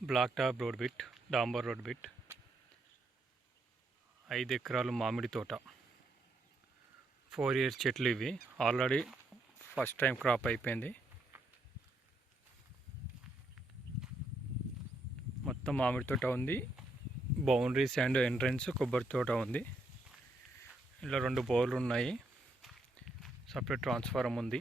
Black top road bit, డాంబర్ road bit, 5 ఎకరాలు మామిడి తోట, 4 ఇయర్స్ చెట్లు. ఇవి ఆల్రెడీ ఫస్ట్ టైం క్రాప్ అయిపోయింది. మొత్తం మామిడి తోట ఉంది. బౌండరీస్ అండ్ ఎంట్రన్స్ కొబ్బరి తోట ఉంది. ఇలా 2 బోర్లు ఉన్నాయి. సపరేట్ ట్రాన్స్ఫారం ఉంది.